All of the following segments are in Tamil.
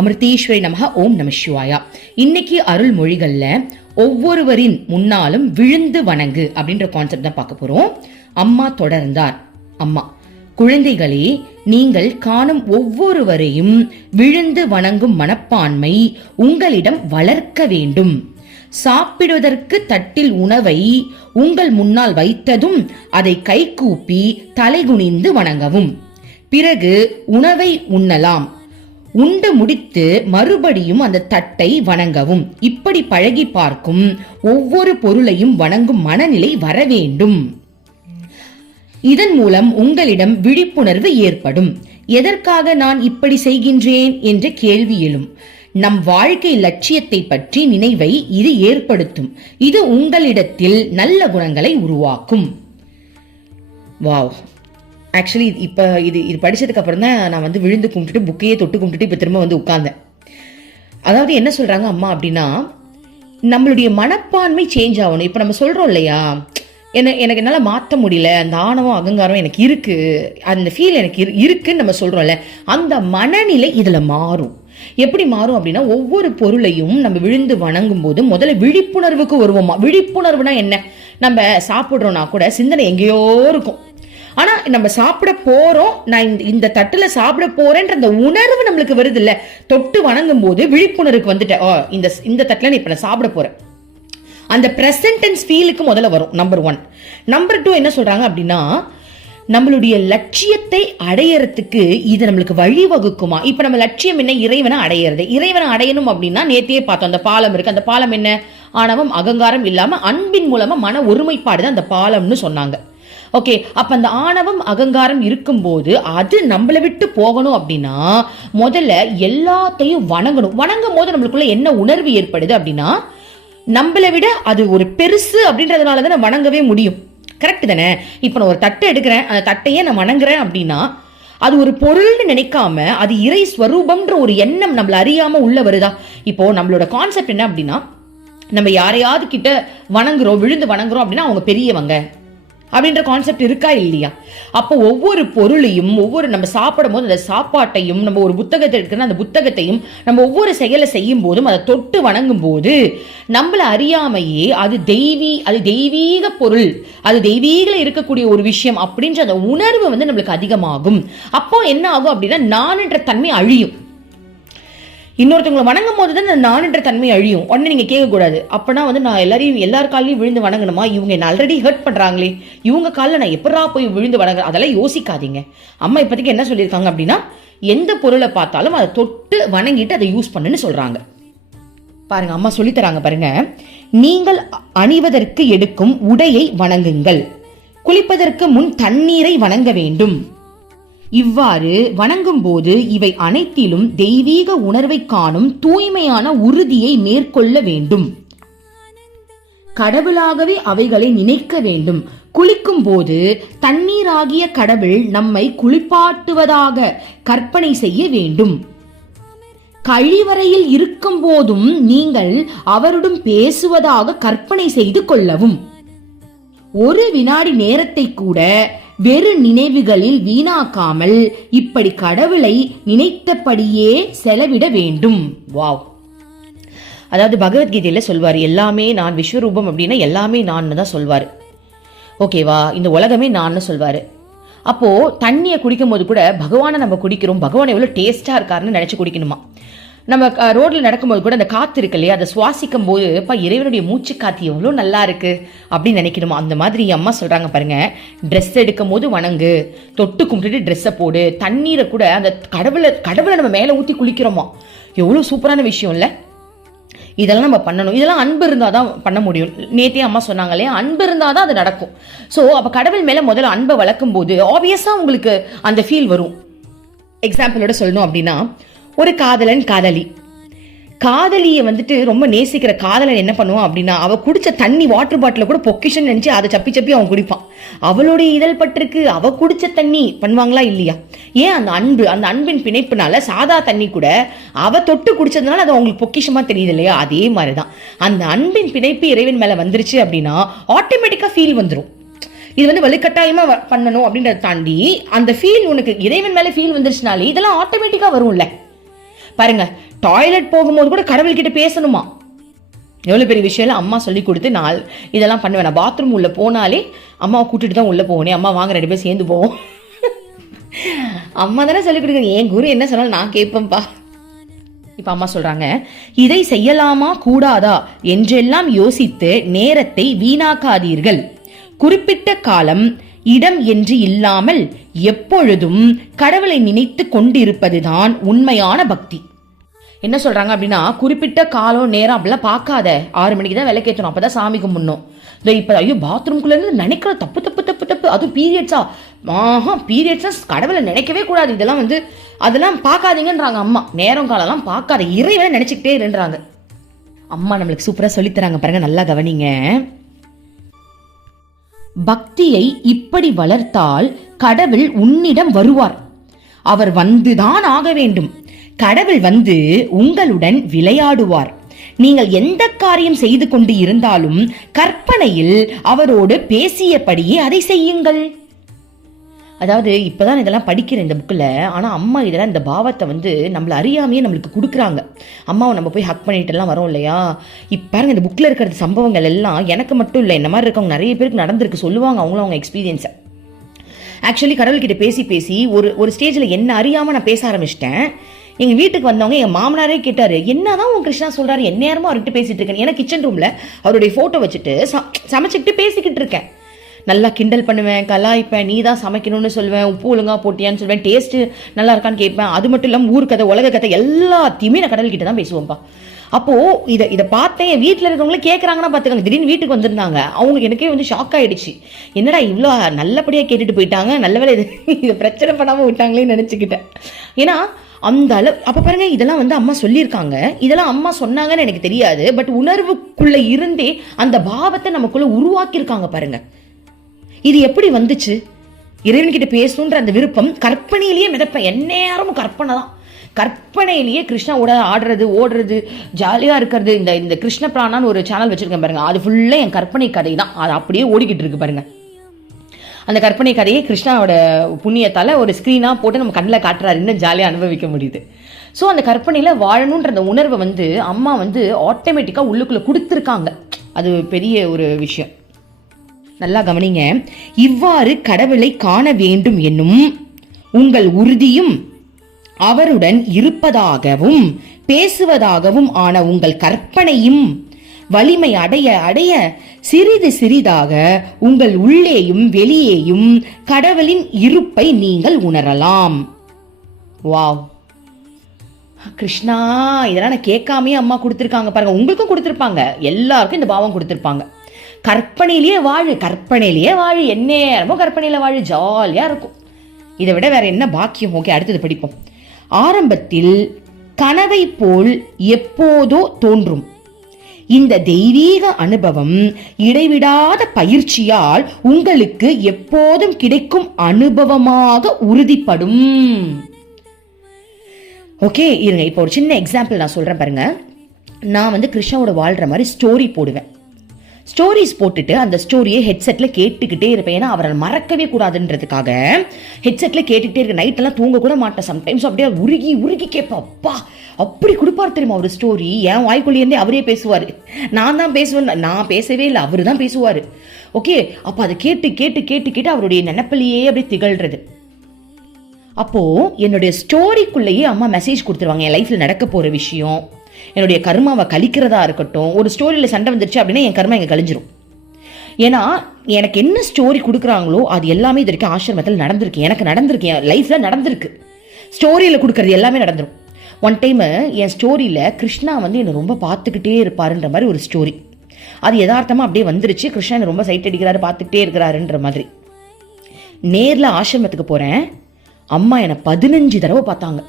அமிர்தேஸ்வரி நமக ஓம் நம சிவாயா. இன்னைக்கு அருள்மொழிகள்ல ஒவ்வொருவரின் முன்னாலும் விழுந்து வணங்கு அப்படின்ற கான்செப்ட் தான் பார்க்க போறோம். அம்மா தொடர்ந்தார். அம்மா. குழந்தைகளே நீங்கள் காணும் ஒவ்வொருவரையும் விழுந்து வணங்கும் மனப்பான்மை உங்களிடம் வளர்க்க வேண்டும். சாப்பிடுவதற்கு தட்டில் உணவை உங்கள் முன்னால் வைத்ததும் அதை கைகூப்பி தலைகுனிந்து வணங்கவும். பிறகு உணவை உண்ணலாம். உண்டு முடித்து மறுபடியும் அந்த தட்டை வணங்கவும். இப்படி பழகி பார்க்கும் ஒவ்வொரு பொருளையும் வணங்கும் மனநிலை வர வேண்டும். இதன் மூலம் உங்களிடம் விழிப்புணர்வு ஏற்படும். எதற்காக நான் இப்படி செய்கின்றேன் என்ற கேள்வி எழும். நம் வாழ்க்கை லட்சியத்தை பற்றி நினைவை இது ஏற்படுத்தும். இது உங்களிடத்தில் நல்ல குணங்களை உருவாக்கும். வாவ். ஆக்சுவலி இப்போ இது இது படித்ததுக்கு அப்புறம் தான் நான் வந்து விழுந்து கும்பிட்டுட்டு புக்கையே தொட்டு கும்பிட்டுட்டு இப்போ திரும்ப வந்து உட்கார்ந்தேன். அதாவது என்ன சொல்கிறாங்க அம்மா அப்படின்னா நம்மளுடைய மனப்பான்மை சேஞ்ச் ஆகணும். இப்போ நம்ம சொல்கிறோம் இல்லையா? என்ன எனக்கு என்னால் மாற்ற முடியல அந்த ஆணவம் அகங்காரம் எனக்கு இருக்குது அந்த ஃபீல் எனக்கு இரு- இருக்குன்னு நம்ம சொல்கிறோம்ல அந்த மனநிலை இதில் மாறும். எப்படி மாறும் அப்படின்னா ஒவ்வொரு பொருளையும் நம்ம விழுந்து வணங்கும் போது முதல்ல விழிப்புணர்வுக்கு வருவோமா? விழிப்புணர்வுனா என்ன? நம்ம சாப்பிட்றோன்னா கூட சிந்தனை எங்கேயோ இருக்கும். ஆனால் நம்ம சாப்பிட போகிறோம் நான் இந்த இந்த தட்டில் சாப்பிட போகிறேன்ற அந்த உணர்வு நம்மளுக்கு வருது இல்லை தொட்டு வணங்கும் போது விழிப்புணர்வுக்கு வந்துட்டேன் ஓ இந்த இந்த தட்டில் நான் இப்போ நான் சாப்பிட போகிறேன் அந்த ப்ரெசன்டென்ஸ் ஃபீலுக்கு முதல்ல வரும் நம்பர் ஒன் நம்பர் டூ என்ன சொல்கிறாங்க அப்படின்னா நம்மளுடைய லட்சியத்தை அடையறதுக்கு இது நம்மளுக்கு வழிவகுக்குமா? இப்போ நம்ம லட்சியம் என்ன? இறைவனை அடையிறது. இறைவனை அடையணும் அப்படின்னா நேத்தையே பார்த்தோம் அந்த பாலம் இருக்கு. அந்த பாலம் என்ன? ஆணவம் அகங்காரம் இல்லாமல் அன்பின் மூலமா மன ஒருமைப்பாடு தான் அந்த பாலம்னு சொன்னாங்க. ஓகே அப்ப அந்த ஆணவம் அகங்காரம் இருக்கும்போது அது நம்மளை விட்டு போகணும் அப்படின்னா முதல்ல எல்லாத்தையும் வணங்கணும். வணங்கும் போது நம்மளுக்குள்ள என்ன உணர்வு ஏற்படுது அப்படின்னா நம்மளை விட அது ஒரு பெருசு அப்படின்றதுனால தான் வணங்கவே முடியும். கரெக்ட் தானே? இப்போ நான் ஒரு தட்டை எடுக்கிறேன் அந்த தட்டையே நான் வணங்குறேன் அப்படின்னா அது ஒரு பொருள்னு நினைக்காம அது இறை ஸ்வரூபம்ன்ற ஒரு எண்ணம் நம்மள அறியாம உள்ள வருதா? இப்போ நம்மளோட கான்செப்ட் என்ன அப்படின்னா நம்ம யாரையாவது கிட்ட வணங்குறோம் விழுந்து வணங்குறோம் அப்படின்னா அவங்க பெரியவங்க. அப்படின்ற கான்செப்ட் இருக்கா இல்லையா? அப்போ ஒவ்வொரு பொருளையும் ஒவ்வொரு நம்ம சாப்பிடும் போது அந்த சாப்பாட்டையும் நம்ம ஒரு புத்தகத்தை எடுக்கிற அந்த புத்தகத்தையும் நம்ம ஒவ்வொரு செயலை செய்யும் போதும் அதை தொட்டு வணங்கும் போது நம்மள அறியாமையே அது தெய்வீ அது தெய்வீக பொருள் அது தெய்வீக இருக்கக்கூடிய ஒரு விஷயம் அப்படின்ற அந்த உணர்வு வந்து நம்மளுக்கு அதிகமாகும். அப்போ என்ன ஆகும் அப்படின்னா நான்ன்ற தன்மை அழியும். இன்னொருத்தவங்களை வணங்கும் போது தான் அந்த நானுன்ற தன்மை அழியும். உடனே நீங்கள் கேட்கக்கூடாது. அப்போனா வந்து நான் எல்லாரையும் எல்லார் காலையும் விழுந்து வணங்கணுமா? இவங்க என்ன ஆல்ரெடி ஹர்ட் பண்ணுறாங்களே இவங்க காலில் நான் எப்படா போய் விழுந்து வணங்க அதெல்லாம் யோசிக்காதீங்க. அம்மா இப்போதைக்கு என்ன சொல்லியிருக்காங்க அப்படின்னா எந்த பொருளை பார்த்தாலும் அதை தொட்டு வணங்கிட்டு அதை யூஸ் பண்ணுன்னு சொல்கிறாங்க பாருங்க அம்மா சொல்லித் தராங்க பாருங்க. நீங்கள் அணிவதற்கு எடுக்கும் உடையை வணங்குங்கள். குளிப்பதற்கு முன் தண்ணீரை வணங்க வேண்டும். இவ்வாறு வணங்கும் போது இவை அனைத்திலும் தெய்வீக உணர்வை காணும் தூய்மையான உறுதியை மேற்கொள்ள வேண்டும். கடவுளாகவே அவைகளை நினைக்க வேண்டும். குளிக்கும் போது தண்ணீராகிய கடவுள் நம்மை குளிப்பாட்டுவதாக கற்பனை செய்ய வேண்டும். கழிவறையில் இருக்கும் போதும் நீங்கள் அவருடன் பேசுவதாக கற்பனை செய்து கொள்ளவும். ஒரு வினாடி நேரத்தை கூட வெறு நினைவுகளில் வீணாக்காமல் இப்படி கடவுளை நினைத்தபடியே செலவிட வேண்டும். வாவ். அதாவது பகவத்கீதையில சொல்வார் எல்லாமே நான் விஸ்வரூபம் அப்படின்னா எல்லாமே நான் தான் சொல்வார். ஓகேவா இந்த உலகமே நான் சொல்வார். அப்போது தண்ணியை குடிக்கும் போது கூட பகவானை நம்ம குடிக்கிறோம் பகவான் எவ்வளோ டேஸ்ட்டாக இருக்காருன்னு நினச்சி குடிக்கணுமா? நம்ம ரோட்டில் ரோட்ல நடக்கும்போது கூட அந்த காத்து இருக்கு இல்லையா? அதை சுவாசிக்கும் போது அப்பா இறைவனுடைய மூச்சு காத்து எவ்வளோ நல்லா இருக்கு அப்படின்னு நினைக்கணுமா? அந்த மாதிரி அம்மா சொல்றாங்க பாருங்க. ட்ரெஸ் எடுக்கும் போது வணங்கு. தொட்டு கும்பிட்டுட்டு ட்ரெஸ்ஸை போடு. தண்ணீரை கூட அந்த கடவுளை கடவுளை நம்ம மேலே ஊற்றி குளிக்கிறோமா? எவ்வளோ சூப்பரான விஷயம் இல்லை? இதெல்லாம் நம்ம பண்ணணும். இதெல்லாம் அன்பு இருந்தால் தான் பண்ண முடியும். நேத்தே அம்மா சொன்னாங்க இல்லையா? அன்பு இருந்தால் தான் அது நடக்கும். ஸோ அப்போ கடவுள் மேலே முதல்ல அன்பை வளர்க்கும் போது ஆப்வியஸாக உங்களுக்கு அந்த ஃபீல் வரும். எக்ஸாம்பிளோட சொல்லணும் அப்படின்னா ஒரு காதலன் காதலி. காதலியை வந்துட்டு ரொம்ப நேசிக்கிற காதலன் என்ன பண்ணுவான் அப்படின்னா அவள் குடிச்ச தண்ணி வாட்டர் பாட்டில் கூட பொக்கிஷன் நினச்சி அதை சப்பி சப்பி அவன் குடிப்பான். அவளுடைய இதழ் பட்டிருக்கு அவ குடிச்ச தண்ணி பண்ணுவாங்களா இல்லையா? ஏன் அந்த அன்பு அந்த அன்பின் பிணைப்புனால சாதா தண்ணி கூட அவ தொட்டு குடிச்சதுனால அது அவங்களுக்கு பொக்கிஷமா தெரியுது இல்லையா? அதே மாதிரி தான் அந்த அன்பின் பிணைப்பு இறைவன் மேல வந்துருச்சு அப்படின்னா ஆட்டோமேட்டிக்கா ஃபீல் வந்துடும் இது வந்து வலுக்கட்டாயமா பண்ணணும் அப்படின்றத தாண்டி அந்த ஃபீல் உனக்கு இறைவன் மேல ஃபீல் வந்துருச்சுனாலே இதெல்லாம் ஆட்டோமேட்டிக்கா வரும்ல. பாருங்க டாய்லெட் போகும்போது கூட கடவுள்கிட்ட பேசணுமா? எவ்வளோ பெரிய விஷயம் அம்மா சொல்லி கொடுத்து நான் இதெல்லாம் பண்ணுவேன். நான் பாத்ரூம் உள்ளே போனாலே அம்மாவை கூட்டிட்டு தான் உள்ளே போவேனே. அம்மா வாங்க ரெண்டு பேரும் சேர்ந்து போவோம். அம்மா தானே சொல்லி கொடுக்குறீங்க. என் குரு என்ன சொன்னாலும் நான் கேட்பேன்ப்பா. இப்போ அம்மா சொல்கிறாங்க இதை செய்யலாமா? கூடாதா? என்றெல்லாம் யோசித்து நேரத்தை வீணாக்காதீர்கள். குறிப்பிட்ட காலம் இடம் என்று இல்லாமல் எப்பொழுதும் கடவுளை நினைத்து கொண்டிருப்பதுதான் உண்மையான பக்தி. என்ன சொல்றாங்க அப்படின்னா குறிப்பிட்ட காலம் நேரம் அப்படிலாம் பார்க்காத. ஆறு மணிக்கு தான் விளக்கேற்றணும் அப்பதான் சாமி கும்பிடணும். இதோ இப்போ ஐயோ பாத்ரூம்குள்ள இருந்து நினைக்கிற தப்பு தப்பு தப்பு தப்பு. அதுவும் பீரியட்ஸா ஆஹா பீரியட்ஸா கடவுளை நினைக்கவே கூடாது. இதெல்லாம் வந்து அதெல்லாம் பார்க்காதீங்கன்றாங்க அம்மா. நேரம் காலம்லாம் பார்க்காத. இறைவனை நினைச்சுக்கிட்டே இருன்றாங்க. அம்மா நம்மளுக்கு சூப்பரா சொல்லித் தராங்க. பாருங்க நல்லா கவனிங்க. பக்தியை இப்படி வளர்த்தால் கடவுள் உன்னிடம் வருவார். அவர் வந்துதான் ஆக வேண்டும். கடவுள் வந்து உங்களுடன் விளையாடுவார். நீங்கள் எந்த காரியம் செய்து கொண்டு இருந்தாலும் கற்பனையில் அவரோடு பேசியபடியே அதை செய்யுங்கள். அதாவது இப்போ தான் இதெல்லாம் படிக்கிறேன் இந்த புக்கில் ஆனால் அம்மா இதெல்லாம் இந்த பாவத்தை வந்து நம்மளை அறியாமையே நம்மளுக்கு கொடுக்குறாங்க. அம்மாவை நம்ம போய் ஹக் பண்ணிட்டுலாம் வரோம் இல்லையா? இப்போ பாருங்க இந்த புக்கில் இருக்கிற சம்பவங்கள் எல்லாம் எனக்கு மட்டும் இல்லை இந்த மாதிரி இருக்கவங்க நிறைய பேருக்கு நடந்திருக்கு. சொல்லுவாங்க அவங்களும் அவங்க எக்ஸ்பீரியன்ஸை ஆக்சுவலி கடவுள்கிட்ட பேசி பேசி ஒரு ஒரு ஸ்டேஜில் என்ன அறியாமல் நான் பேச ஆரம்பிச்சிட்டேன். எங்கள் வீட்டுக்கு வந்தவங்க எங்கள் மாமனாரே கேட்டார் என்ன தான் உன் கிருஷ்ணா சொல்கிறாரு என்ன நேரமும் அவர்கிட்ட பேசிகிட்டு இருக்கேன். ஏன்னா கிச்சன் ரூமில் அவருடைய ஃபோட்டோ வச்சுட்டு ச சமைச்சிக்கிட்டு பேசிக்கிட்டு இருக்கேன். நல்லா கிண்டல் பண்ணுவேன் கலாய்ப்பேன் நீ தான் சமைக்கணும்னு சொல்லுவேன் உப்பு ஒழுங்கா போட்டியான்னு சொல்லுவேன் டேஸ்ட்டு நல்லா இருக்கான்னு கேட்பேன். அது மட்டும் இல்லாமல் ஊர் கதை உலக கதை எல்லாத்தையுமே நான் கடல்கிட்ட தான் பேசுவேன்ப்பா அப்போது இதை இதை பார்த்தேன் வீட்டில் இருக்கவங்களே கேட்குறாங்கன்னா பார்த்துக்கோங்க திடீர்னு வீட்டுக்கு வந்திருந்தாங்க. அவங்களுக்கு எனக்கே வந்து ஷாக் ஆகிடுச்சு என்னடா இவ்வளோ நல்லபடியாக கேட்டுட்டு போயிட்டாங்க நல்ல வேலை இது இதை பிரச்சனை பண்ணாமல் விட்டாங்களேன்னு நினச்சிக்கிட்டேன். ஏன்னா அந்த அளவு அப்போ பாருங்க இதெல்லாம் வந்து அம்மா சொல்லியிருக்காங்க. இதெல்லாம் அம்மா சொன்னாங்கன்னு எனக்கு தெரியாது. பட் உணர்வுக்குள்ளே இருந்தே அந்த பாவத்தை நமக்குள்ளே உருவாக்கியிருக்காங்க பாருங்கள் இது எப்படி வந்துச்சு? இறைவன்கிட்ட பேசணுன்ற அந்த விருப்பம் கற்பனையிலேயே மிதப்பேன் எந்நேரமும் கற்பனை தான். கற்பனையிலேயே கிருஷ்ணாவோட ஆடுறது ஓடுறது ஜாலியாக இருக்கிறது. இந்த இந்த கிருஷ்ண பிராணான்னு ஒரு சேனல் வச்சிருக்கேன் பாருங்க. அது ஃபுல்லாக என் கற்பனை கதை தான். அது அப்படியே ஓடிக்கிட்டு இருக்கு பாருங்க. அந்த கற்பனை கதையை கிருஷ்ணாவோட புண்ணியத்தால் ஒரு ஸ்க்ரீனாக போட்டு நம்ம கண்ணில் காட்டுறாரு. இன்னும் ஜாலியாக அனுபவிக்க முடியுது. ஸோ அந்த கற்பனையில் வாழணுன்ற அந்த உணர்வை வந்து அம்மா வந்து ஆட்டோமேட்டிக்காக உள்ளுக்குள்ளே கொடுத்துருக்காங்க. அது பெரிய ஒரு விஷயம். நல்லா கவனிங்க. இவ்வாறு கடவுளை காண வேண்டும் என்னும் உங்கள் உறுதியும் அவருடன் இருப்பதாகவும் பேசுவதாகவும் ஆன உங்கள் கற்பனையும் வலிமை அடைய அடைய சிறிது சிறிதாக உங்கள் உள்ளேயும் வெளியேயும் கடவுளின் இருப்பை நீங்கள் உணரலாம். வாவ். கிருஷ்ணா இதெல்லாம் நான் கேட்காமயே அம்மா கொடுத்துருக்காங்க பாருங்க. உங்களுக்கும் கொடுத்துருப்பாங்க. எல்லாருக்கும் இந்த பாவம் கொடுத்துருப்பாங்க. கற்பனையிலேயே வாழு கற்பனையிலேயே வாழு. எந்நேரமும் கற்பனையில வாழு. ஜாலியாக இருக்கும். இதை விட வேற என்ன பாக்கியம்? ஓகே அடுத்தது படிப்போம். ஆரம்பத்தில் கனவை போல் எப்போதோ தோன்றும். இந்த தெய்வீக அனுபவம் இடைவிடாத பயிற்சியால் உங்களுக்கு எப்போதும் கிடைக்கும் அனுபவமாக உறுதிப்படும். ஓகே இருங்க இப்போ ஒரு சின்ன எக்ஸாம்பிள் நான் சொல்கிறேன் பாருங்க. நான் வந்து கிருஷ்ணாவோட வாழ்கிற மாதிரி ஸ்டோரி போடுவேன். ஸ்டோரிஸ் போட்டுட்டு அந்த ஸ்டோரியை ஹெட்செட்டில் கேட்டுக்கிட்டே இருப்பேன். ஏன்னா அவரை மறக்கவே கூடாதுன்றதுக்காக ஹெட்செட்டில் கேட்டுக்கிட்டே இருக்க நைட்டெல்லாம் தூங்க கூட மாட்டேன். சம்டைம்ஸ் அப்படியே உருகி உருகி கேட்பேன். அப்பா அப்படி கொடுப்பார் தெரியுமா ஒரு ஸ்டோரி என் வாய்க்குள்ளேருந்தே அவரே பேசுவார். நான் தான் பேசுவேன் நான் பேசவே இல்லை அவர் தான் பேசுவார். ஓகே அப்போ அதை கேட்டு கேட்டு கேட்டு கேட்டு அவருடைய நினப்பிலேயே அப்படியே திகழ்றது. அப்போது என்னுடைய ஸ்டோரிக்குள்ளேயே அம்மா மெசேஜ் கொடுத்துருவாங்க. என் லைஃப்பில் நடக்க போகிற விஷயம். என்னுடைய கர்மாவை கழிக்கிறதா இருக்கட்டும் ஒரு ஸ்டோரியில் சண்டை வந்துருச்சு அப்படின்னா என் கர்மா இங்கே கழிஞ்சிரும். ஏன்னா எனக்கு என்ன ஸ்டோரி கொடுக்குறாங்களோ அது எல்லாமே இது வரைக்கும் ஆசிரமத்தில் நடந்திருக்கு. எனக்கு நடந்திருக்கு என் லைஃப்பில் நடந்திருக்கு. ஸ்டோரியில் கொடுக்கறது எல்லாமே நடந்துரும். ஒன் டைமு என் ஸ்டோரியில் கிருஷ்ணா வந்து என்னை ரொம்ப பார்த்துக்கிட்டே இருப்பாருன்ற மாதிரி ஒரு ஸ்டோரி அது யதார்த்தமாக அப்படியே வந்துருச்சு. கிருஷ்ணா ரொம்ப சைட் அடிக்கிறாரு பார்த்துக்கிட்டே இருக்கிறாருன்ற மாதிரி. நேரில் ஆசிரமத்துக்கு போகிறேன் அம்மா என்னை பதினஞ்சு தடவை பார்த்தாங்க.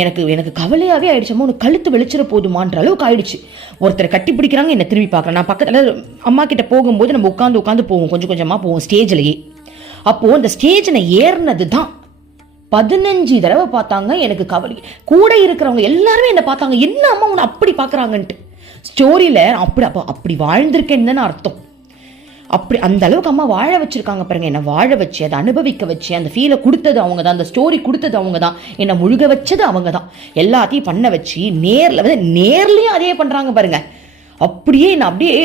எனக்கு எனக்கு கவலையாகவே ஆயிடுச்சம்மா உனக்கு கழுத்து வெளிச்சிட போதுமான்ற அளவுக்கு ஆயிடுச்சு. ஒருத்தர் கட்டி பிடிக்கிறாங்க என்ன திரும்பி பார்க்குறேன். நான் பக்கத்தில் அம்மா கிட்ட போகும்போது நம்ம உட்காந்து உட்காந்து போவோம். கொஞ்சம் கொஞ்சமாக போவோம் ஸ்டேஜ்லயே. அப்போது அந்த ஸ்டேஜில் ஏறினது தான் பதினஞ்சு தடவை பார்த்தாங்க எனக்கு கவலை. கூட இருக்கிறவங்க எல்லாருமே என்னை பார்த்தாங்க. என்ன அம்மா உன்னை அப்படி பார்க்குறாங்கன்ட்டு. ஸ்டோரியில் அப்படி அப்போ அப்படி வாழ்ந்திருக்கேன்னு தானே அர்த்தம். அப்படி அந்த அளவுக்கு அம்மா வாழ வச்சுருக்காங்க பாருங்க. என்னை வாழ வச்சு அதை அனுபவிக்க வச்சு அந்த ஃபீலை கொடுத்தது அவங்க தான் அந்த ஸ்டோரி கொடுத்தது அவங்க தான் என்னை முழுக வச்சது அவங்க தான் எல்லாத்தையும் பண்ண வச்சு நேரில் வந்து நேர்லேயும் அதே பண்ணுறாங்க பாருங்க. அப்படியே நான் அப்படியே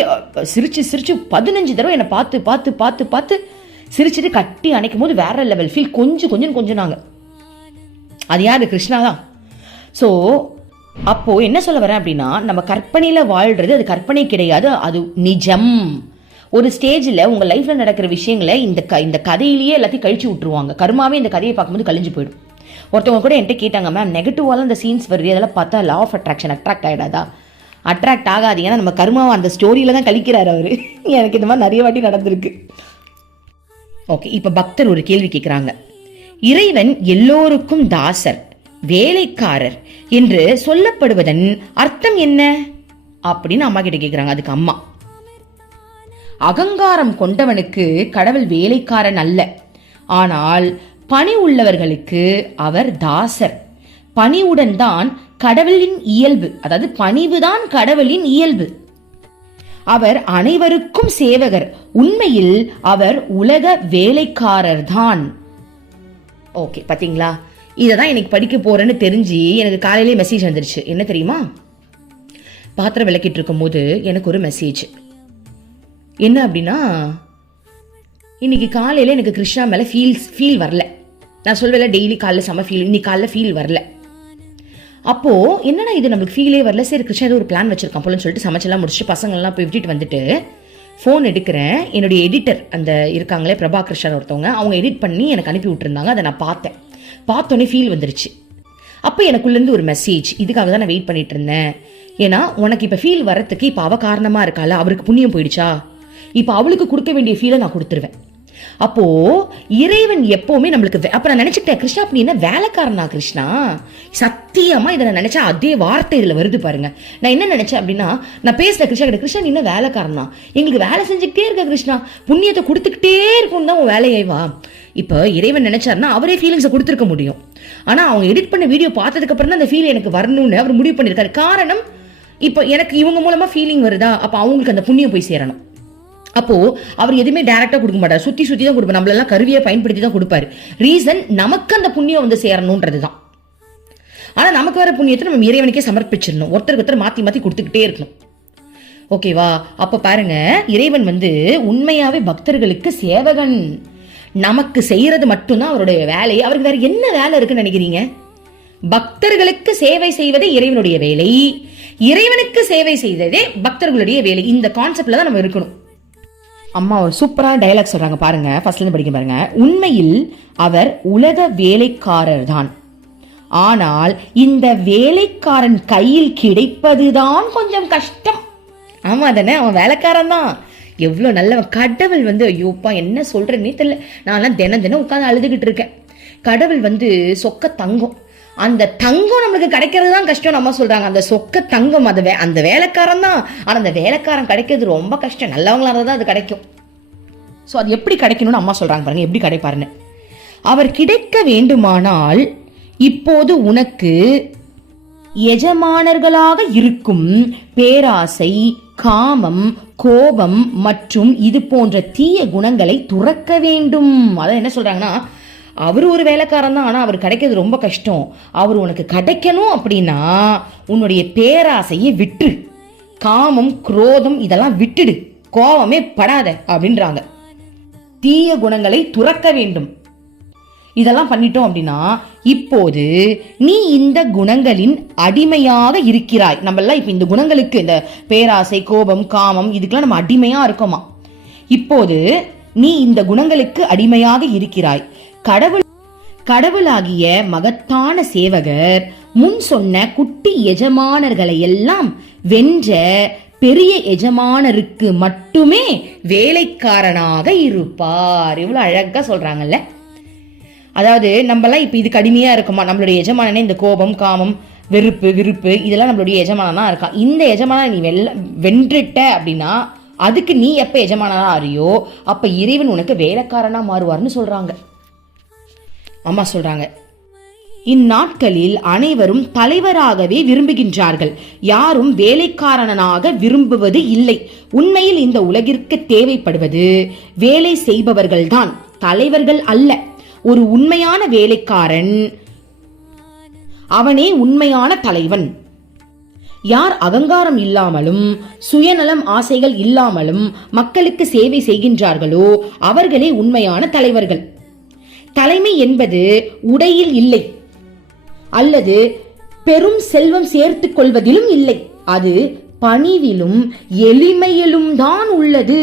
சிரித்து சிரித்து பதினஞ்சு தடவை என்னை பார்த்து பார்த்து பார்த்து பார்த்து சிரிச்சுட்டு கட்டி அணைக்கும் போது வேற லெவல் ஃபீல் கொஞ்சம் கொஞ்சம் கொஞ்சம் நாங்கள் அது யார்? கிருஷ்ணா தான். ஸோ அப்போது என்ன சொல்ல வரேன் அப்படின்னா நம்ம கற்பனையில் வாழ்கிறது அது கற்பனை கிடையாது அது நிஜம். ஒரு ஸ்டேஜில் உங்கள் லைஃப்பில் நடக்கிற விஷயங்களை இந்த க இந்த கதையிலேயே எல்லாத்தையும் கழிச்சு விட்டுருவாங்க. கருமாவே இந்த கதையை பார்க்கும்போது கழிஞ்சு போயிடும். ஒருத்தவங்க கூட என்கிட்ட கேட்டாங்க மேம் நெகட்டிவாலாம் அந்த சீன்ஸ் வருது. அதெல்லாம் பார்த்தா லா ஆஃப் அட்ராக்ஷன் அட்ராக்ட் ஆகிடாதா அட்ராக்ட் ஆகாது ஏன்னா நம்ம கர்மாவை அந்த ஸ்டோரியில் தான் கழிக்கிறார் அவர். எனக்கு இந்த மாதிரி நிறைய வாட்டி நடந்திருக்கு. ஓகே இப்போ பக்தர் ஒரு கேள்வி கேட்குறாங்க இறைவன் எல்லோருக்கும் தாசர் வேலைக்காரர் என்று சொல்லப்படுவதன் அர்த்தம் என்ன? அப்படின்னு அம்மா கிட்ட கேட்குறாங்க அதுக்கு அம்மா. அகங்காரம் கொண்டவனுக்கு கடவுள் வேலைக்காரன் அல்ல. ஆனால் பணி உள்ளவர்களுக்கு அவர் தாசர். பணிவுடன் தான் கடவுளின் இயல்பு அதாவது பணிவுதான் கடவுளின் இயல்பு. அவர் அனைவருக்கும் சேவகர் உண்மையில் அவர் உலக வேலைக்காரர் தான் ஓகே பாத்தீங்களா? இதை தான் எனக்கு படிக்க போறேன்னு தெரிஞ்சு எனக்கு காலையிலே மெசேஜ் வந்துருச்சு. என்ன தெரியுமா? பாத்திரம் விளக்கிட்டு இருக்கும்போது எனக்கு ஒரு மெசேஜ் என்ன அப்படின்னா இன்னைக்கு காலையில் எனக்கு கிருஷ்ணா மேலே ஃபீல்ஸ் ஃபீல் வரல. நான் சொல்வேல டெய்லி காலைல செம ஃபீல் இன்னைக்கு காலைல ஃபீல் வரல. அப்போது என்னடா இது நம்மளுக்கு ஃபீலே வரல? சரி கிருஷ்ணா ஏதோ ஒரு பிளான் வச்சிருக்கான் போலன்னு சொல்லிட்டு சமைச்செல்லாம் முடிச்சுட்டு பசங்கள்லாம் போய் விட்டுட்டு வந்துட்டு ஃபோன் எடுக்கிறேன். என்னுடைய எடிட்டர் அந்த இருக்காங்களே பிரபா கிருஷ்ணன் ஒருத்தவங்க அவங்க எடிட் பண்ணி எனக்கு அனுப்பி விட்டுருந்தாங்க. அதை நான் பார்த்தேன். பார்த்தோன்னே ஃபீல் வந்துருச்சு. அப்போ எனக்குள்ளேருந்து ஒரு மெசேஜ் இதுக்காக தான் நான் வெயிட் பண்ணிட்டு இருந்தேன். ஏன்னா உனக்கு இப்போ ஃபீல் வரத்துக்கு இப்போ அவ காரணமாக இருக்கால அவருக்கு புண்ணியம் போயிடுச்சா? இப்போ அவளுக்கு கொடுக்க வேண்டிய ஃபீலை நான் கொடுத்துருவேன். அப்போ இறைவன் எப்பவுமே நம்மளுக்கு வே- அப்ப நான் நினைச்சுக்கிட்டேன் கிருஷ்ணா அப்படி என்ன வேலைக்காரனா கிருஷ்ணா? சத்தியமா இதை நான் நினைச்சா அதே வார்த்தை இதுல வருது பாருங்க. நான் என்ன நினைச்சேன் அப்படின்னா நான் பேசுற கிருஷ்ணா கிட்ட கிருஷ்ணா என்ன வேலைக்காரனா? எங்களுக்கு வேலை செஞ்சுக்கிட்டே இருக்க கிருஷ்ணா. புண்ணியத்தை கொடுத்துக்கிட்டே இருக்கும் தான் உன் வேலையை வா. இப்போ இறைவன் நினைச்சாருன்னா அவரே ஃபீலிங்ஸை கொடுத்துருக்க முடியும். ஆனா அவங்க எடிட் பண்ண வீடியோ பார்த்ததுக்கு அப்புறம் தான் அந்த ஃபீல் எனக்கு வரணும்னு அவர் முடிவு பண்ணியிருக்காரு. காரணம் இப்போ எனக்கு இவங்க மூலமா ஃபீலிங் வருதா? அப்ப அவங்களுக்கு அந்த புண்ணியம் போய் சேரணும். அப்போ அவர் எதுவுமே டைரக்டா கொடுக்க மாட்டார். சுத்தி சுத்தி தான் கொடுப்பார். நம்மளெல்லாம் கருவியை பயன்படுத்தி தான் கொடுப்பாரு. ரீசன் நமக்கு அந்த புண்ணியம் வந்து சேரணுன்றது தான் ஆனா நமக்கு வர புண்ணியத்தை நம்ம இறைவனுக்கே சமர்ப்பிச்சிடணும். ஒருத்தருக்கு ஒருத்தர் மாத்தி மாத்தி கொடுத்துக்கிட்டே இருக்கணும். ஓகேவா அப்ப பாருங்க இறைவன் வந்து உண்மையாவே பக்தர்களுக்கு சேவகன். நமக்கு செய்யறது மட்டும்தான் அவருடைய வேலை. அவருக்கு வேற என்ன வேலை இருக்குன்னு நினைக்கிறீங்க? பக்தர்களுக்கு சேவை செய்வதே இறைவனுடைய வேலை. இறைவனுக்கு சேவை செய்ததே பக்தர்களுடைய வேலை. இந்த கான்செப்ட்ல தான் நம்ம இருக்கணும். அம்மா ஒரு சூப்பரான டைலாக் சொல்றாங்க பாருங்க. ஃபர்ஸ்ட்ல இருந்து படிக்க பாருங்க. உண்மையில் அவர் உலக வேலைக்காரர் தான். ஆனால் இந்த வேலைக்காரன் கையில் கிடைப்பதுதான் கொஞ்சம் கஷ்டம். ஆமா தானே? அவன் வேலைக்காரன் தான். எவ்வளோ நல்லவன். கடவுள் வந்து ஐயோப்பா என்ன சொல்றேன்னே தெரியல. நான்லாம் தினம் தினம் உட்காந்து அழுதுகிட்டு இருக்கேன். கடவுள் வந்து சொக்க தங்கம். அந்த தங்கம் நம்மளுக்கு கிடைக்கிறது தான் கஷ்டம் நம்ம சொல்கிறாங்க அந்த சொக்க தங்கம் அது வே- அந்த வேலைக்காரன் தான். ஆனால் அந்த வேலைக்காரன் கிடைக்கிறது ரொம்ப கஷ்டம். நல்லவங்களாக இருந்தால் தான் அது கிடைக்கும். ஸோ அது எப்படி கிடைக்கணும்னு அம்மா சொல்கிறாங்க பாருங்க எப்படி கிடைப்பாருன்னு. அவர் கிடைக்க வேண்டுமானால் இப்போது உனக்கு எஜமானர்களாக இருக்கும் பேராசை காமம் கோபம் மற்றும் இது போன்ற தீய குணங்களை துறக்க வேண்டும். அதான் என்ன சொல்றாங்கன்னா அவர் ஒரு வேலைக்காரன் தான் ஆனால் அவர் கிடைக்கிறது ரொம்ப கஷ்டம். அவர் உனக்கு கிடைக்கணும் அப்படின்னா உன்னுடைய பேராசையை விட்டுரு. காமம் குரோதம் இதெல்லாம் விட்டுடு. கோபமே படாத அப்படின்றாங்க. தீய குணங்களை துறக்க வேண்டும். இதெல்லாம் பண்ணிட்டோம் அப்படின்னா இப்போது நீ இந்த குணங்களின் அடிமையாக இருக்கிறாய். நம்மெல்லாம் இப்போ இந்த குணங்களுக்கு இந்த பேராசை கோபம் காமம் இதுக்கெல்லாம் நம்ம அடிமையாக இருக்கோமா? இப்போது நீ இந்த குணங்களுக்கு அடிமையாக இருக்கிறாய். கடவுள் கடவுளாகிய மகத்தான சேவகர் முன் சொன்ன குட்டி எஜமானர்களை எல்லாம் வென்ற பெரிய எஜமானருக்கு மட்டுமே வேலைக்காரனாக இருப்பார். இவ்வளவு அழகா சொல்றாங்கல்ல? அதாவது நம்மலாம் இப்போ இது கடுமையா இருக்குமா? நம்மளுடைய எஜமானனே இந்த கோபம் காமம் வெறுப்பு விருப்பு இதெல்லாம் நம்மளுடைய எஜமானனா இருக்கான். இந்த எஜமான நீ வெல்ல வென்றுட்ட அப்படின்னா அதுக்கு நீ எப்ப எஜமானனா அறியோ அப்ப இறைவன் உனக்கு வேலைக்காரனா மாறுவார்னு சொல்றாங்க. அம்மா சொல்றாங்க. இந்நாட்களில் அனைவரும் தலைவராகவே விரும்புகின்றார்கள். யாரும் வேலைக்காரனாக விரும்புவது இல்லை. உண்மையில் இந்த உலகிற்கு தேவைப்படுவது வேலை செய்பவர்கள்தான். தலைவர்கள் அல்ல. ஒரு உண்மையான வேலைக்காரன் அவனே உண்மையான தலைவன். யார் அகங்காரம் இல்லாமலும் சுயநலம் ஆசைகள் இல்லாமலும் மக்களுக்கு சேவை செய்கின்றார்களோ அவர்களே உண்மையான தலைவர்கள். தலைமை என்பது உடையில் இல்லை. அல்லது பெரும் செல்வம் சேர்த்துக் கொள்வதிலும் இல்லை. அது பணிவிலும் எளிமையிலும் தான் உள்ளது.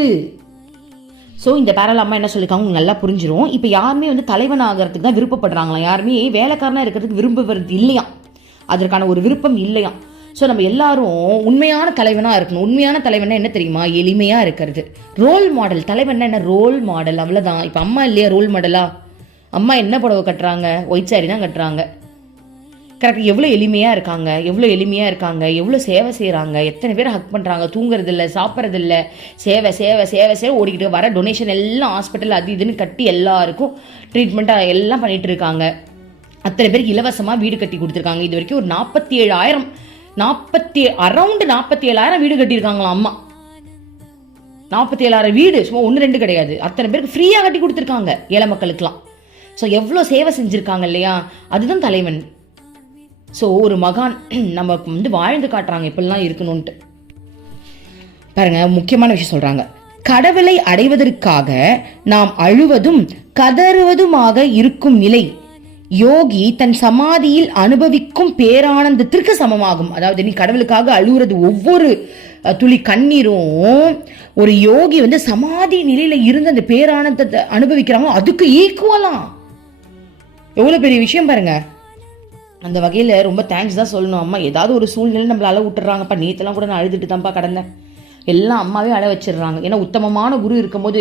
ஸோ இந்த பேரல் அம்மா என்ன சொல்லியிருக்காங்க உங்களுக்கு நல்லா புரிஞ்சிடும் இப்போ யாருமே வந்து தலைவன் ஆகிறதுக்கு தான் விருப்பப்படுறாங்களாம் யாருமே வேலைக்காரனாக இருக்கிறதுக்கு விரும்புவது இல்லையா? அதற்கான ஒரு விருப்பம் இல்லையாம் ஸோ நம்ம எல்லாரும் உண்மையான தலைவனாக இருக்கணும். உண்மையான தலைவனா என்ன தெரியுமா? எளிமையாக இருக்கிறது. ரோல் மாடல் தலைவன்னா என்ன? ரோல் மாடல் அவ்வளோதான் இப்போ அம்மா இல்லையா? ரோல் மாடலா அம்மா என்ன புடவை கட்டுறாங்க? ஒயிட் சாரி தான் கட்டுறாங்க. கரெக்ட் எவ்வளோ எளிமையாக இருக்காங்க. எவ்வளோ எளிமையாக இருக்காங்க. எவ்வளோ சேவை செய்கிறாங்க எத்தனை பேர் ஹக் பண்ணுறாங்க தூங்குறது இல்லை சாப்பிட்றது இல்லை சேவை சேவை சேவை சேவை ஓடிக்கிட்டு வர டொனேஷன் எல்லாம் ஹாஸ்பிட்டல் அது இதுன்னு கட்டி எல்லாருக்கும் ட்ரீட்மெண்ட்டாக எல்லாம் பண்ணிகிட்டு இருக்காங்க. அத்தனை பேருக்கு இலவசமாக வீடு கட்டி கொடுத்துருக்காங்க. இது வரைக்கும் ஒரு நாற்பத்தி ஏழாயிரம் நாற்பத்தி அரௌண்டு நாற்பத்தி ஏழாயிரம் வீடு கட்டியிருக்காங்களாம் அம்மா. நாற்பத்தி ஏழாயிரம் வீடு சும்மா ஒன்று ரெண்டு கிடையாது. அத்தனை பேருக்கு ஃப்ரீயாக கட்டி கொடுத்துருக்காங்க. ஏழை மக்களுக்கெல்லாம். ஸோ எவ்வளோ சேவை செஞ்சுருக்காங்க இல்லையா? அதுதான் தலைவன். ஸோ ஒரு மகான் நம்ம வந்து வாழ்ந்து காட்டுறாங்க இப்படிலாம் இருக்கணும்ன்ட்டு. பாருங்க முக்கியமான விஷயம் சொல்றாங்க. கடவுளை அடைவதற்காக நாம் அழுவதும் கதறுவதுமாக இருக்கும் நிலை. யோகி தன் சமாதியில் அனுபவிக்கும் பேரானந்தத்திற்கு சமமாகும். அதாவது நீ கடவுளுக்காக அழுகுறது ஒவ்வொரு துளி கண்ணீரும் ஒரு யோகி வந்து சமாதி நிலையில இருந்து அந்த பேரானந்தத்தை அனுபவிக்கிறாங்க அதுக்கு ஈக்குவலாம் எவ்வளோ பெரிய விஷயம் பாருங்க. அந்த வகையில் ரொம்ப தேங்க்ஸ் தான் சொல்லணும். அம்மா ஏதாவது ஒரு சூழ்நிலை நம்மளை அழ விட்டுறாங்கப்பா நேற்றுலாம் கூட நான் அழுதுட்டு தான்ப்பா கடந்தேன். எல்லாம் அம்மாவே அழ வச்சிடுறாங்க. ஏன்னா உத்தமமான குரு இருக்கும்போது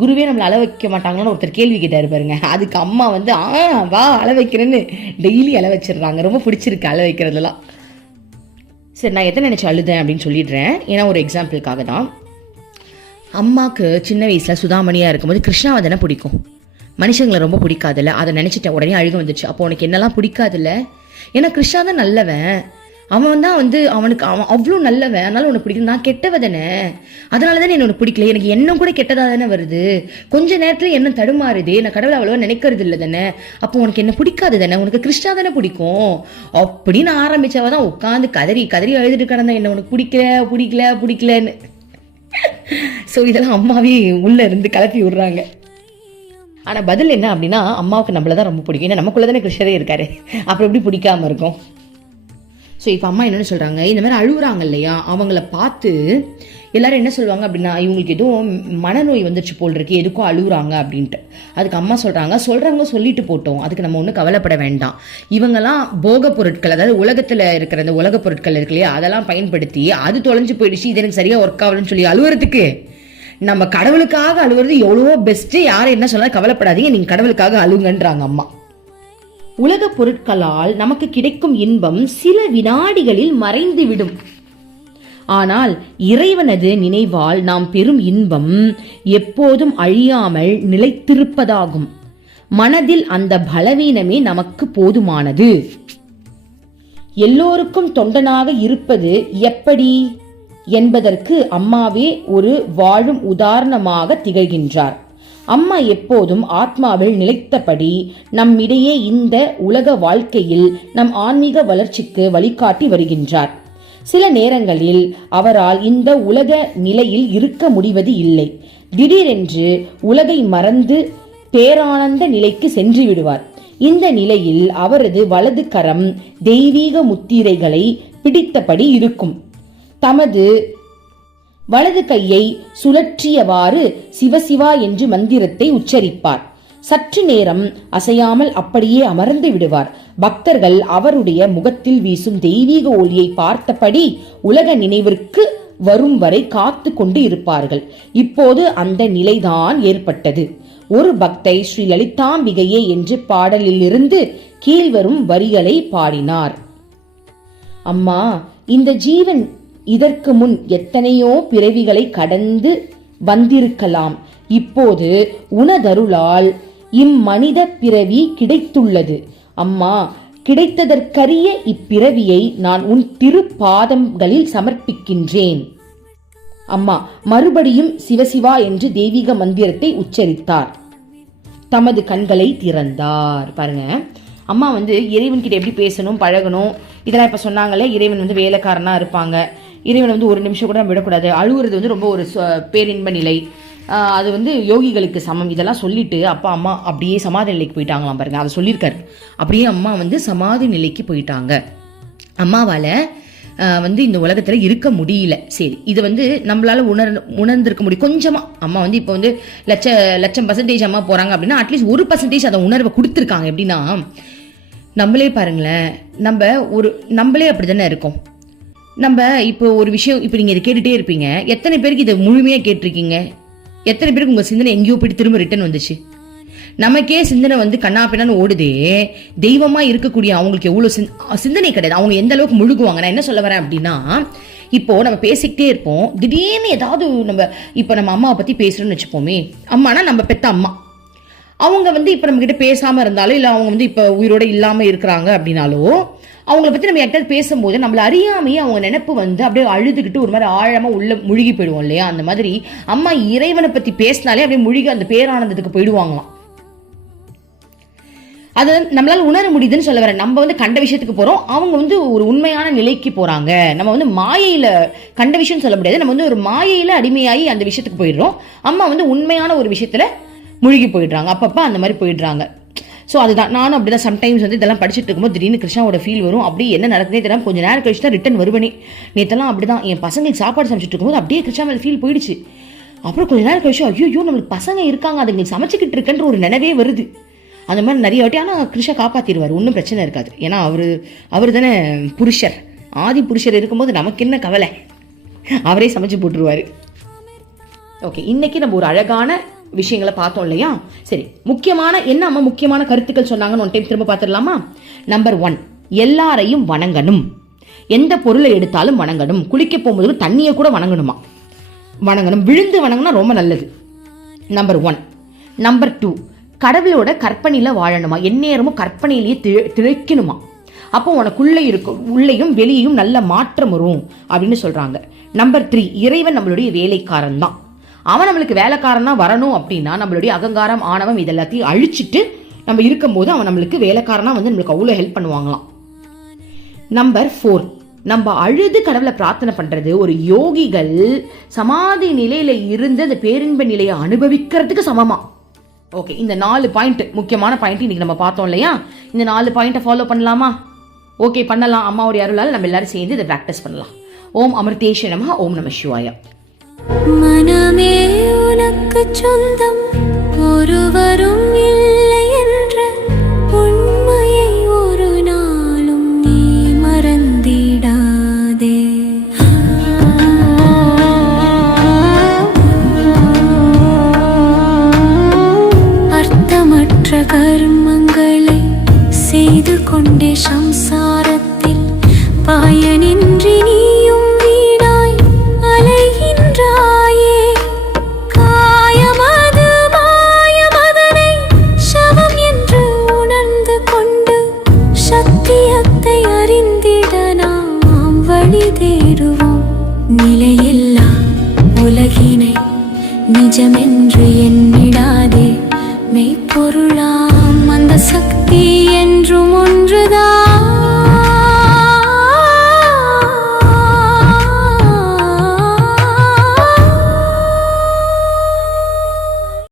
குருவே நம்மளை அழ வைக்க மாட்டாங்கன்னு ஒருத்தர் கேள்வி கேட்டார் பாருங்க. அதுக்கு அம்மா வந்து ஆ வா அழ வைக்கிறேன்னு டெய்லி அழ வச்சிடுறாங்க. ரொம்ப பிடிச்சிருக்கு அழ வைக்கிறதுலாம். சரி நான் எதை நினச்சி அழுதேன் அப்படின்னு சொல்லிடுறேன். ஏன்னா ஒரு எக்ஸாம்பிளுக்காக தான். அம்மாவுக்கு சின்ன வயசில் சுதாமணியாக இருக்கும்போது கிருஷ்ணாவதனை பிடிக்கும். மனுஷங்களை ரொம்ப பிடிக்காதுல்ல. அதை நினச்சிட்டேன். உடனே அழுக வந்துச்சு அப்போ உனக்கு என்னெல்லாம் பிடிக்காதுல்ல? ஏன்னா கிருஷ்ணா தான் நல்லவன். அவன் தான் வந்து அவனுக்கு அவன் அவ்வளோ நல்லவன். அதனால உனக்கு பிடிக்கும் நான் கெட்டவ தானே. அதனால தானே என்ன உனக்கு பிடிக்கல. எனக்கு எண்ணம் கூட கெட்டதாக தானே வருது. கொஞ்ச நேரத்தில் என்ன தடுமாறுது. நான் கடவுளை அவ்வளோவா நினைக்கிறது இல்லை தானே. அப்போ உனக்கு என்ன பிடிக்காது தானே? உனக்கு கிருஷ்ணா தானே பிடிக்கும். அப்படின்னு ஆரம்பிச்சவ தான் உட்காந்து கதறி கதறி அழுதுட்டு கிடந்தேன். என்ன உனக்கு பிடிக்கல பிடிக்கல பிடிக்கலன்னு. ஸோ இதெல்லாம் அம்மாவே உள்ளே இருந்து கலப்பி விடுறாங்க. ஆனால் பதில் என்ன அப்படின்னா அம்மாவுக்கு நம்மளை தான் ரொம்ப பிடிக்கும். ஏன்னா நமக்குள்ளே தானே கிருஷ்ணரே இருக்காரு. அப்புறம் எப்படி பிடிக்காம இருக்கும்? ஸோ இப்போ அம்மா என்னென்னு சொல்கிறாங்க இந்த மாதிரி அழுகுறாங்க இல்லையா? அவங்கள பார்த்து எல்லாரும் என்ன சொல்லுவாங்க அப்படின்னா இவங்களுக்கு எதுவும் மனநோய் வந்துருச்சு போல் இருக்கு எதுக்கும் அழுகுறாங்க அப்படின்ட்டு. அதுக்கு அம்மா சொல்கிறாங்க சொல்கிறவங்க சொல்லிட்டு போட்டோம். அதுக்கு நம்ம ஒன்றும் கவலைப்பட வேண்டாம். இவங்கெல்லாம் போக பொருட்கள் அதாவது உலகத்தில் இருக்கிற அந்த உலக பொருட்கள் இருக்கு இல்லையா? அதெல்லாம் பயன்படுத்தி அது தொலைஞ்சு போயிடுச்சு இது எனக்கு சரியாக ஒர்க் ஆகலன்னு சொல்லி அழுகுறதுக்கு நம்ம கடவுளுக்காக அழுகுறது எவ்வளவோ பெஸ்ட்டு யாரும் என்ன சொன்னாலும் கவலைப்படாதீங்க. நீங்கள் கடவுளுக்காக அழுங்கன்றாங்க அம்மா. உலக பொருட்களால் நமக்கு கிடைக்கும் இன்பம் சில வினாடிகளில் மறைந்துவிடும். ஆனால் இறைவனது நினைவால் நாம் பெறும் இன்பம் எப்போதும் அழியாமல் நிலைத்திருப்பதாகும். மனதில் அந்த பலவீனமே நமக்கு போதுமானது. எல்லோருக்கும் தொண்டனாக இருப்பது எப்படி? என்பதற்கு அம்மாவே ஒரு வாழும் உதாரணமாக திகழ்கின்றார். அம்மா எப்போதும் ஆத்மாவில் நிலைத்தபடி நம்மிடையே இந்த உலக வாழ்க்கையில் நம் ஆன்மீக வளர்ச்சிக்கு வழிகாட்டி வருகின்றார். சில நேரங்களில் அவரால் இந்த உலக நிலையில் இருக்க முடிவது இல்லை. திடீரென்று உலகை மறந்து பேரானந்த நிலைக்கு சென்று விடுவார். இந்த நிலையில் அவரது வலது கரம் தெய்வீக முத்திரைகளை பிடித்தபடி இருக்கும். தமது வலது கையை சுழற்றியவாறு சிவசிவா என்று மந்திரத்தை உச்சரிப்பார். சற்று நேரம் அசையாமல் அப்படியே அமர்ந்து விடுவார். பக்தர்கள் அவருடைய முகத்தில் வீசும் தெய்வீக ஒளியை பார்த்தபடி உலக நினைவிற்கு வரும் வரை காத்து கொண்டு இருப்பார்கள். இப்போது அந்த நிலைதான் ஏற்பட்டது. ஒரு பக்தை ஸ்ரீ லலிதாம்பிகையே என்று பாடலிலிருந்து கீழ்வரும் வரிகளை பாடினார். அம்மா இந்த ஜீவன் இதற்கு முன் எத்தனையோ பிறவிகளை கடந்து வந்திருக்கலாம். இப்போது உனதருளால் இம்மனித பிறவி கிடைத்துள்ளது. அம்மா கிடைத்ததற்கரிய இப்பிறவியை நான் உன் திருப்பாதங்களில் சமர்ப்பிக்கின்றேன். அம்மா மறுபடியும் சிவசிவா என்று தெய்வீக மந்திரத்தை உச்சரித்தார். தமது கண்களை திறந்தார். பாருங்க. அம்மா வந்து இறைவன்கிட்ட எப்படி பேசணும் பழகணும் இதெல்லாம் இப்போ சொன்னாங்களே இறைவன் வந்து வேலைக்காரனாக இருப்பாங்க. இறைவன் வந்து ஒரு நிமிஷம் கூட விடக்கூடாது. அழுகுறது வந்து ரொம்ப ஒரு சொ- பேரின்ப நிலை. அது வந்து யோகிகளுக்கு சமம். இதெல்லாம் சொல்லிட்டு அப்பா அம்மா அப்படியே சமாதி நிலைக்கு போயிட்டாங்களாம் பாருங்க. அதை சொல்லியிருக்காரு. அப்படியே அம்மா வந்து சமாதி நிலைக்கு போயிட்டாங்க. அம்மாவால் வந்து இந்த உலகத்தில் இருக்க முடியல. சரி இது வந்து நம்மளால உணர் உணர்ந்திருக்க முடியும். கொஞ்சமாக அம்மா வந்து இப்போ வந்து லட்ச லட்சம் பர்சன்டேஜ் அம்மா போகிறாங்க அப்படின்னா அட்லீஸ்ட் ஒரு பர்சன்டேஜ் அதை உணர்வை கொடுத்துருக்காங்க. எப்படின்னா நம்மளே பாருங்களேன் நம்ம ஒரு நம்மளே அப்படி தானே இருக்கோம்? நம்ம இப்போ ஒரு விஷயம் இப்போ நீங்கள் இதை கேட்டுகிட்டே இருப்பீங்க. எத்தனை பேருக்கு இதை முழுமையாக கேட்டிருக்கீங்க? எத்தனை பேருக்கு உங்கள் சிந்தனை எங்கேயோ போயிட்டு திரும்ப ரிட்டர்ன் வந்துச்சு? நமக்கே சிந்தனை வந்து கண்ணா பின்னான்னு ஓடுதே. தெய்வமாக இருக்கக்கூடிய அவங்களுக்கு எவ்வளோ சிந்- சிந்தனை கிடையாது. அவங்க எந்த அளவுக்கு முழுகுவாங்க நான் என்ன சொல்ல வரேன் அப்படின்னா இப்போ நம்ம பேசிக்கிட்டே இருப்போம். திடீர்னு ஏதாவது நம்ம இப்போ நம்ம அம்மாவை பற்றி பேசுகிறோம்னு வச்சுப்போமே. அம்மானா நம்ம பெத்த அம்மா. அவங்க வந்து இப்போ நம்மக்கிட்ட பேசாமல் இருந்தாலும் இல்லை அவங்க வந்து இப்போ உயிரோட இல்லாமல் இருக்கிறாங்க அப்படின்னாலோ அவங்கள பற்றி நம்ம யார்கிட்ட பேசும்போது நம்மளை அறியாமையே அவங்க நினைப்பு வந்து அப்படியே அழுதுகிட்டு ஒரு மாதிரி ஆழமாக உள்ள முழுகி போயிடுவோம் இல்லையா? அந்த மாதிரி அம்மா இறைவனை பற்றி பேசினாலே அப்படியே முழுகி அந்த பேரானந்தத்துக்கு போயிடுவாங்களாம். அது நம்மளால் உணர முடியுதுன்னு சொல்ல வரேன். நம்ம வந்து கண்ட விஷயத்துக்கு போகிறோம் அவங்க வந்து ஒரு உண்மையான நிலைக்கு போகிறாங்க நம்ம வந்து மாயையில் கண்ட விஷயம் சொல்ல முடியாது. நம்ம வந்து ஒரு மாயையில் அடிமையாகி அந்த விஷயத்துக்கு போயிடுறோம். அம்மா வந்து உண்மையான ஒரு விஷயத்தில் முழுகி போயிடுறாங்க. அப்பப்போ அந்த மாதிரி போயிடுறாங்க. ஸோ அதுதான். நானும் அப்படி தான் சம்டைம்ஸ் வந்து இதெல்லாம் படிச்சுட்டு இருக்கும்போது திடீர்னு கிருஷ்ணாவோட ஃபீல் வரும். அப்படியே என்ன நடக்குதே தெரியாமல் கொஞ்சம் நேரம் கழிச்சு தான் ரிட்டன் வருவனே. நேற்றுலாம் அப்படி தான் என் பசங்களுக்கு சாப்பாடு சமைச்சிட்டு இருக்கும்போது அப்படியே கிருஷ்ணா மேலே ஃபீல் போயிடுச்சு. அப்புறம் கொஞ்ச நேரம் கழிச்சு ஐயோ நம்மளுக்கு பசங்க இருக்காங்க. அதுங்களுக்கு சமைச்சிக்கிட்டு இருக்கன்ற ஒரு நினைவே வருது. அந்த மாதிரி நிறைய வாட்டி ஆனால் கிருஷ்ணா காப்பாற்றிடுவார் ஒன்றும் பிரச்சனை இருக்காது. ஏன்னா அவர் அவர் தானே புருஷர். ஆதி புருஷர் இருக்கும்போது நமக்கு என்ன கவலை? அவரே சமைச்சு போட்டுருவாரு. ஓகே இன்னைக்கு நம்ம ஒரு அழகான விஷயங்களை பார்த்தோம் இல்லையா? சரி முக்கியமான என்ன அம்மா முக்கியமான கருத்துக்கள் சொன்னாங்கன்னு ஒன் டைம் திரும்ப பார்த்துடலாமா? நம்பர் ஒன் எல்லாரையும் வணங்கணும். எந்த பொருளை எடுத்தாலும் வணங்கணும். குளிக்க போகும்போது தண்ணியை கூட வணங்கணுமா? வணங்கணும். விழுந்து வணங்கினா ரொம்ப நல்லது. நம்பர் ஒன் நம்பர் டூ கடவுளோட கற்பனையில் வாழணுமா? எந்நேரமும் கற்பனையிலேயே திழ திளைக்கணுமா? அப்போ உனக்குள்ளே இருக்கும் உள்ளேயும் வெளியேயும் நல்ல மாற்றம் வரும் அப்படின்னு சொல்கிறாங்க நம்பர் த்ரீ இறைவன் நம்மளுடைய வேலைக்காரன் தான். அவன் நம்மளுக்கு வேலைக்காரனா வரணும் அப்படின்னா நம்மளுடைய அகங்காரம் ஆணவம் இதெல்லாத்தையும் அழிச்சிட்டு நம்ம இருக்கும்போது அவன் நம்மளுக்கு வேலைக்காரனா வந்து நம்மளுக்கு அவ்வளோ ஹெல்ப் பண்ணுவாங்களாம். நம்பர் ஃபோர் நம்ம அழுது கடவுளை பிரார்த்தனை பண்றது ஒரு யோகிகள் சமாதி நிலையில இருந்து அந்த பேரின்ப நிலையை அனுபவிக்கிறதுக்கு சமமா? ஓகே இந்த நாலு பாயிண்ட் முக்கியமான பாயிண்ட் இன்னைக்கு நம்ம பார்த்தோம் இல்லையா? இந்த நாலு பாயிண்ட்டை ஃபாலோ பண்ணலாமா? ஓகே பண்ணலாம். அம்மாவுடைய அருளால் நம்ம எல்லாரும் சேர்ந்து இதை ப்ராக்டிஸ் பண்ணலாம். ஓம் அமிர்தேஷ் நம ஓம் நம சிவாயா. மனமே உனக்கு சொந்தம் ஒருவரும் இல்லை.